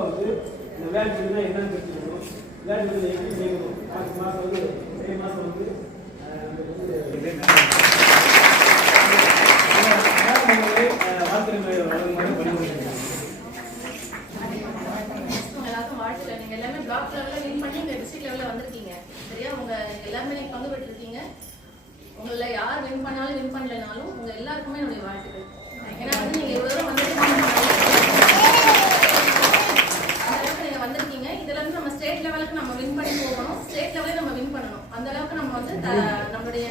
குறிப்பாக வந்து இந்த விளையாட்டு விருதுனா என்னன்னு தெரிஞ்சுக்கணும். விளையாட்டு விருது எப்படி செய்யணும்? மாதம் மாதம் வந்து மே மாதம் வந்து அஹ், நமக்கு வந்து வாழ்த்துறை வழங்குமாறு பணிபுரிகிறார் உங்க எல்லாருக்கும் வாழ்த்துக்கள். நீங்க எல்லாமே block level ல win பண்ணி இங்க district level ல வந்திருக்கீங்க. சரியா? உங்க எல்லாருமே நீங்க பங்கு பெற்றிருக்கீங்க. உங்கள யார் win பண்ணாலும் win பண்ணலைனாலும் உங்க எல்லாருக்குமே என்னுடைய வாழ்த்துக்கள். ஏன்னா வந்து நீங்க இவ்வளவு தூரம் வந்திருக்கீங்க. அந்த அளவுக்கு நீங்க வந்திருக்கீங்க. இதுல இருந்து நம்ம state level க்கு நம்ம win பண்ணி போகணும். state level ல நம்ம win பண்ணணும். அந்த அளவுக்கு நம்ம வந்து த- நம்மளுடைய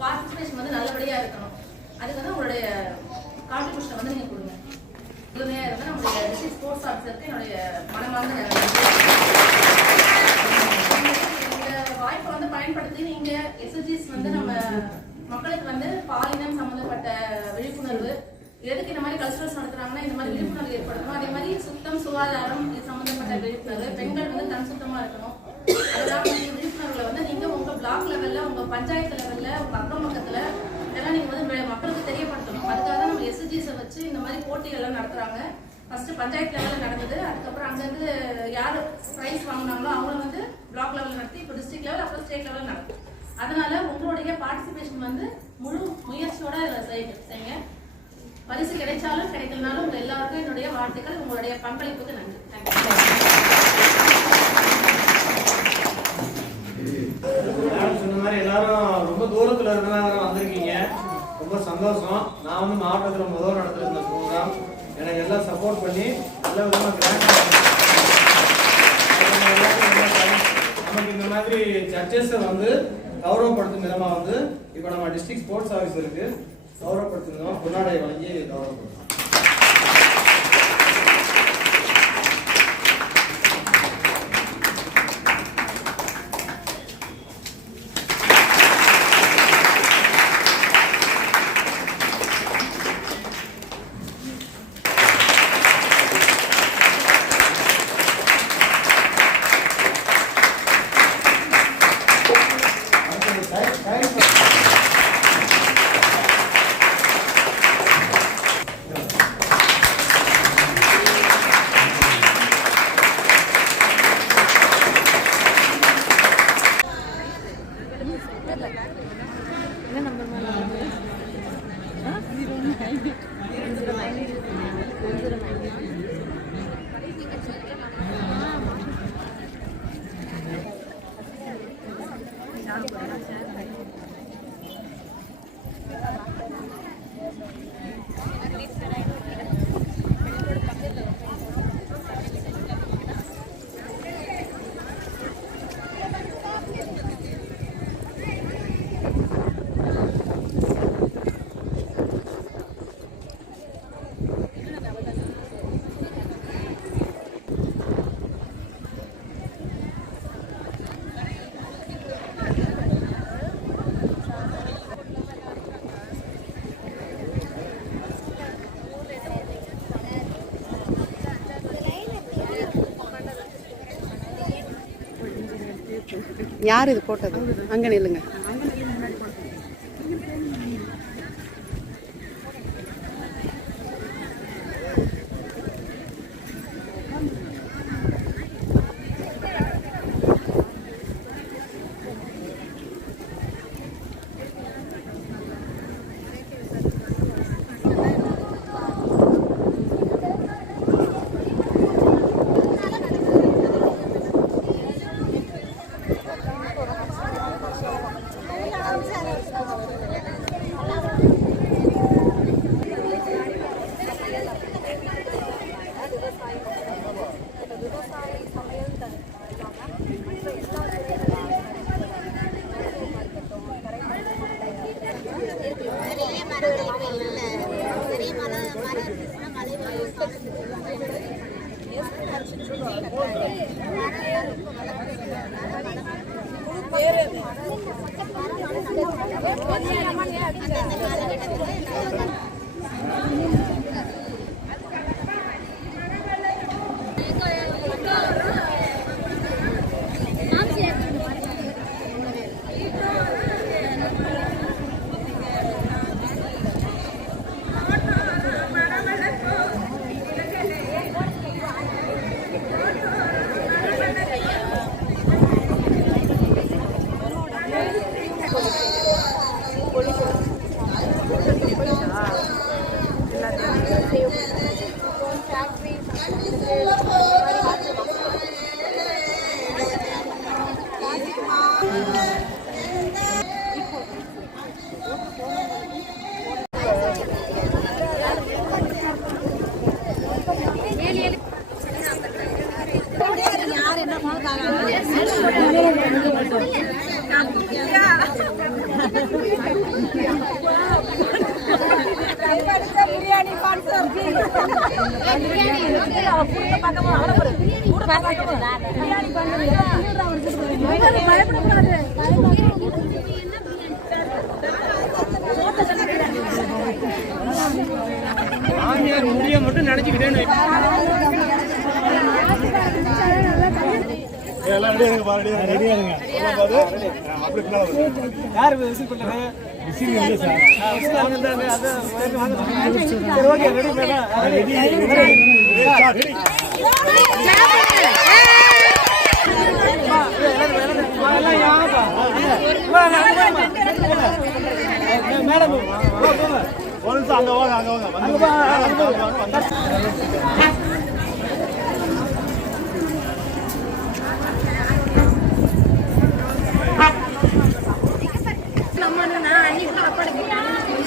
participation வந்து நல்லபடியா இருக்கணும். அதுக்கு வந்து உங்களுடைய contribution வந்து நீங்க கொடுங்க. முழுமையா இருந்தால் நம்மளுடைய டிஸ்ட்ரிக்ட் ஸ்போர்ட்ஸ் ஆஃபீஸருக்கு என்னுடைய மனமார்ந்த இந்த வாய்ப்பை வந்து பயன்படுத்தி நீங்க எஸ்எஸ்ஜிஸ் வந்து நம்ம மக்களுக்கு வந்து பாலினம் சம்பந்தப்பட்ட விழிப்புணர்வு எதுக்கு இந்த மாதிரி கல்ச்சுரல்ஸ் நடத்துறாங்கன்னா இந்த மாதிரி விழிப்புணர்வு ஏற்படுத்தணும். அதே மாதிரி சுத்தம் சுகாதாரம் இது சம்பந்தப்பட்ட விழிப்புணர்வு பெண்கள் வந்து தன் சுத்தமா இருக்கணும். அதெல்லாம் வந்து விழிப்புணர்வுல வந்து நீங்க உங்க பிளாக் லெவல்ல உங்க பஞ்சாயத்து லெவல்ல உங்க அக்கம் பக்கத்துல இதெல்லாம் நீங்கள் வந்து மக்களுக்கு தெரியப்படுத்தணும். அதுக்காக தான் நம்ம எஸ்எஸ்ஜிஸை வச்சு இந்த மாதிரி போட்டிகள் எல்லாம் ஃபஸ்ட்டு பஞ்சாயத்து லெவலில் நடந்தது. அதுக்கப்புறம் அங்கேருந்து யார் ப்ரைஸ் வாங்கினாங்களோ அவங்கள வந்து பிளாக் லெவலில் நடத்தி இப்போ டிஸ்ட்ரிக்ட் லெவல் அப்புறம் ஸ்டேட் லெவலில் நடக்கும் அதனால உங்களுடைய பார்ட்டிசிபேஷன் வந்து முழு முயற்சியோட இதில் செய்யுங்க. பரிசு கிடைச்சாலும் கிடைக்கலனாலும் உங்கள் எல்லாருக்கும் என்னுடைய வாழ்த்துக்கள் உங்களுடைய பங்களிப்புக்கு நன்றி. தேங்க்யூ சொன்ன மாதிரி எல்லாரும் ரொம்ப தூரத்துல இருந்தனால ரொம்ப சந்தோஷம். நான் வந்து மாவட்டத்தில் முதல் நடத்துகிற இந்த ப்ரோக்ராம் எனக்கு எல்லாம் சப்போர்ட் பண்ணி நல்ல விதமாக கிராண்ட் நமக்கு இந்த மாதிரி சர்ச்சஸை வந்து கௌரவப்படுத்தும் விதமாக வந்து இப்போ நம்ம டிஸ்ட்ரிக்ட் ஸ்போர்ட்ஸ் ஆஃபீஸருக்கு விதமாக பொன்னாடை வழங்கி கௌரவப்படுத்தணும் யார் இது போட்டது? அங்கே நில்லுங்க. பிரியாணி மாமியார் முடிய மட்டும் நினைச்சுக்கிட்டேன்னு யார் விசில் பண்ணது விசில் இல்லை சார்? அங்கே சரி ஓகே ரெடி மேடம் மேடம் அங்க வாங்க அங்க வாங்க. வந்து பேப்பரையாவது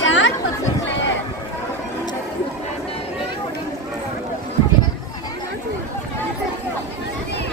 பக்கத்தில் வச்சுக்கோங்க யூடியூப்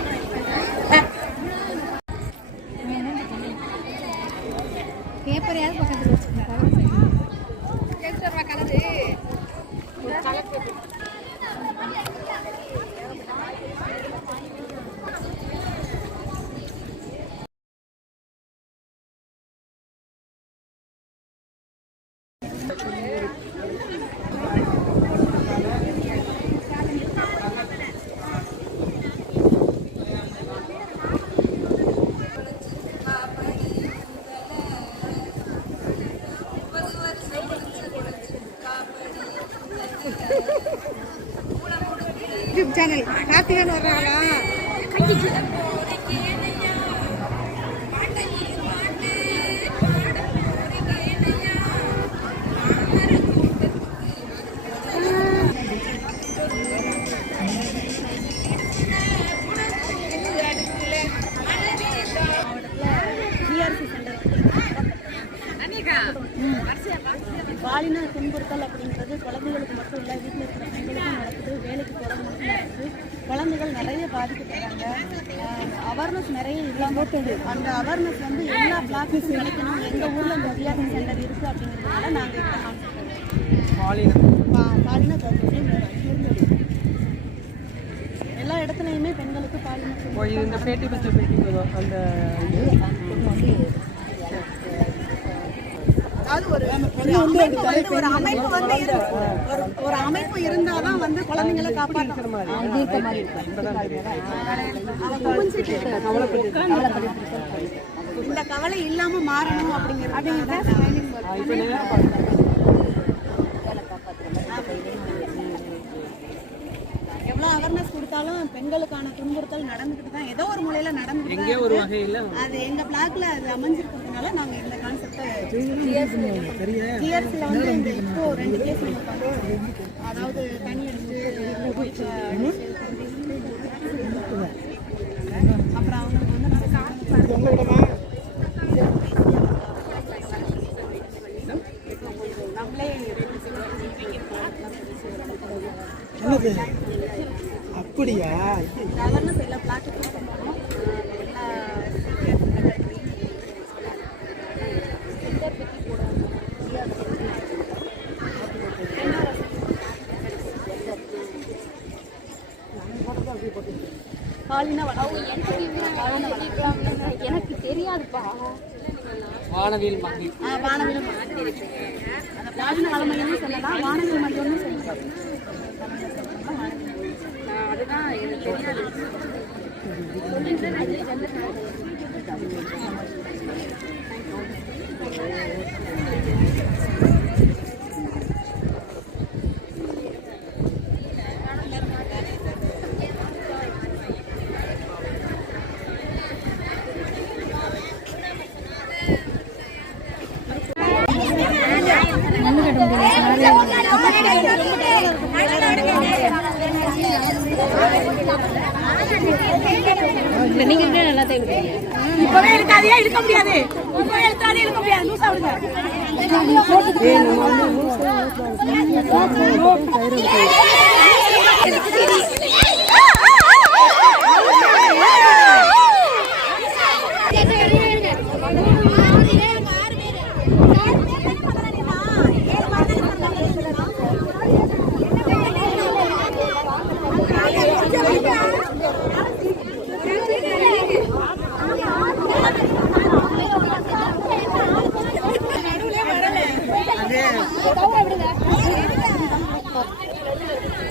சேனல் கார்த்திகன் வர்றாங்களா குழந்தைகள் நிறைய பாதிக்கப்படுறாங்க அவேர்னஸ் நிறைய இல்லாமல் அந்த அவேர்னஸ் வந்து எல்லா பிளாக்ஸும் கிடைக்கணும். எங்கள் ஊரில் இந்த ரியாக்ஷன் சென்டர் இருக்குது அப்படிங்கிறதுனால நாங்கள் இந்த கான்செப்ட் பாலின எல்லா இடத்துலையுமே பெண்களுக்கு பாலின இந்த பேட்டி பச்சை பேட்டி அந்த அதாவது ஒரு ஒரு அமைப்பு வந்து ஒரு அமைப்பு வந்து இருந்தாதான் குழந்தைங்களை காப்பாற்றணும் இந்த கவலை இல்லாம மாறணும் அப்படிங்கிறது எவ்வளவு அவேர்னஸ் கொடுத்தாலும் பெண்களுக்கான துன்புறுத்தல் நடந்துகிட்டு தான் ஏதோ ஒரு முறையில. வகையில் அது எங்க பிளாக்ல அது அமைஞ்சிருக்கிறதுனால நாங்க இந்த கான்செப்டை வந்து இந்த இப்போ ரெண்டு கேஸ் நம்ம அதாவது தண்ணி அடிச்சு அப்புறம் அவங்களுக்கு வந்து நம்ம அப்படியா அவேர்னஸ் எல்லா பிளாட்டுக்கும் பண்ணணும் எல்லா எனக்கு தெரியாதுப்பா. வானவில் ஆ, வானவில் மையம். அந்த பாலின வள மையம்னு சொல்லலாம் வானவில் மையம்னு சொல்லலாம் அதுதான் எனக்கு தெரியாது. 그러니까애 를.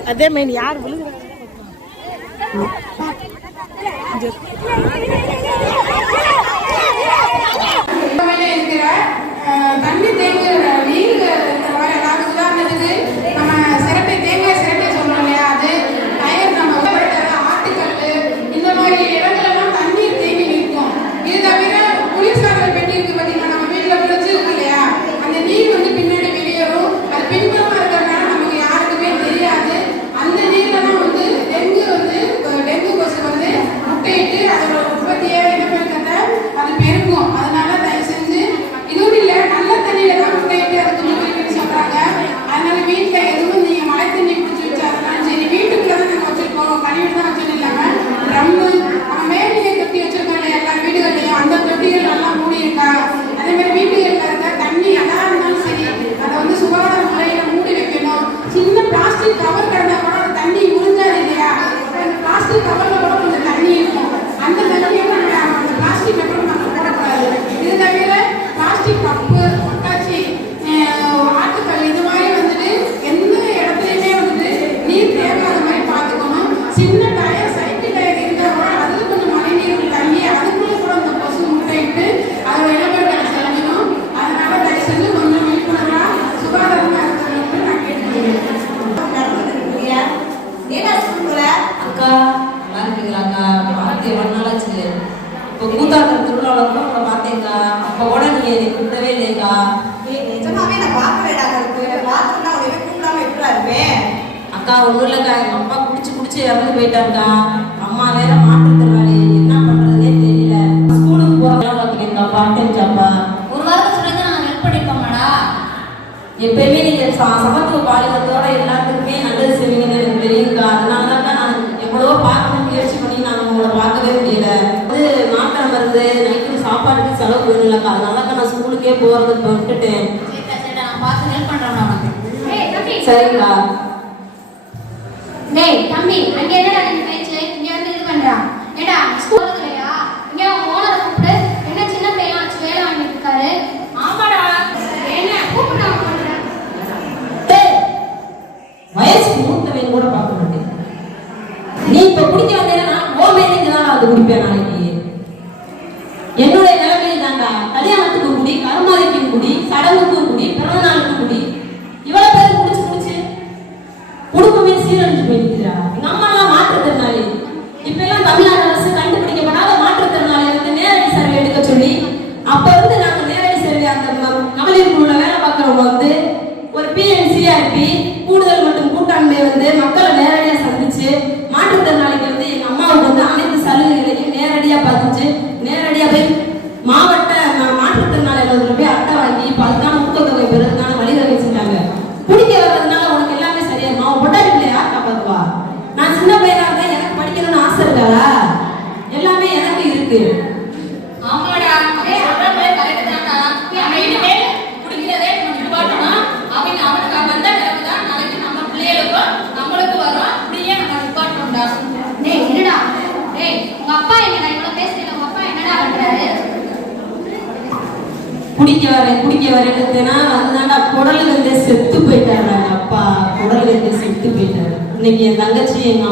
Adê, eu não எப்பயுமே நீங்க சமத்துவ பாலினத்தோட எல்லாத்துக்குமே நல்லது செய்வீங்கன்னு எனக்கு தெரியுங்க. அதனாலதான் நான் எவ்வளவோ பார்க்கணும் முயற்சி பண்ணி நான் உங்களை பார்க்கவே முடியல. அது மாத்திரை வருது நைட்டு சாப்பாடுக்கு செலவு வேணும்லக்கா அதனாலதான் நான் ஸ்கூலுக்கே போறது விட்டுட்டேன். சரிங்களா? டேய் தம்பி அங்க என்னடா பேச்சு. இங்க வந்து இது பண்றான் ஏடா ஸ்கூல் lado, Ribeirão.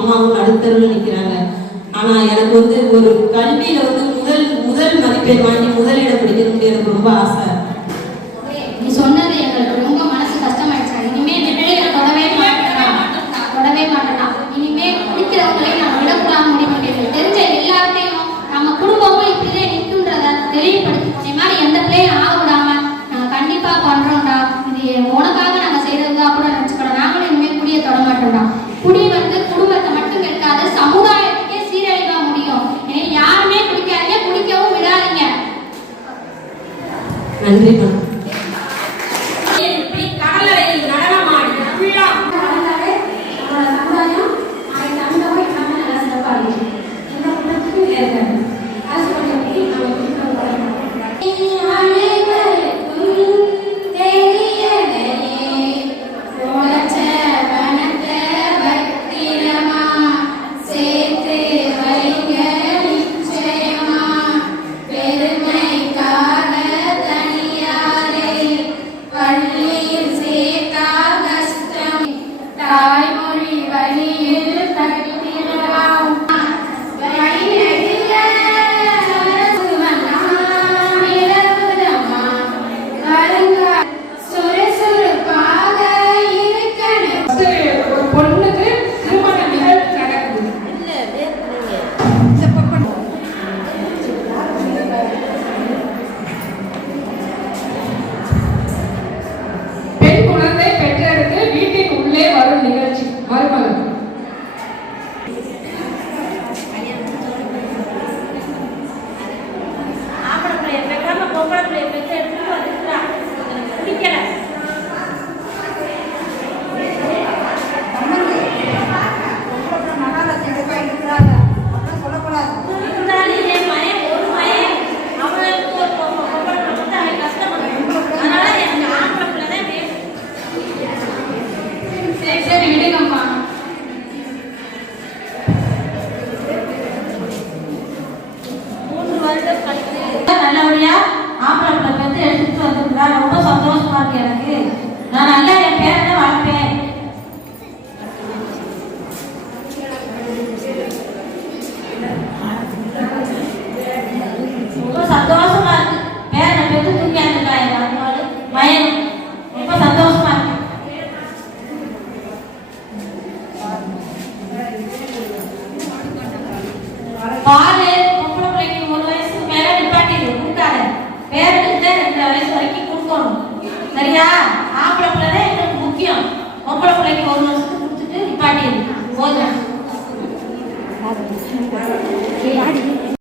அம்மாவும் நடுத்தருன்னு நிற்கிறாங்க ஆனால் எனக்கு வந்து ஒரு கல்வியில் வந்து முதல் முதல் மதிப்பெண் வாங்கி முதல் இடம் பிடிக்கணும்னு எனக்கு ரொம்ப ஆசை. நன்றி மேடம். Daddy,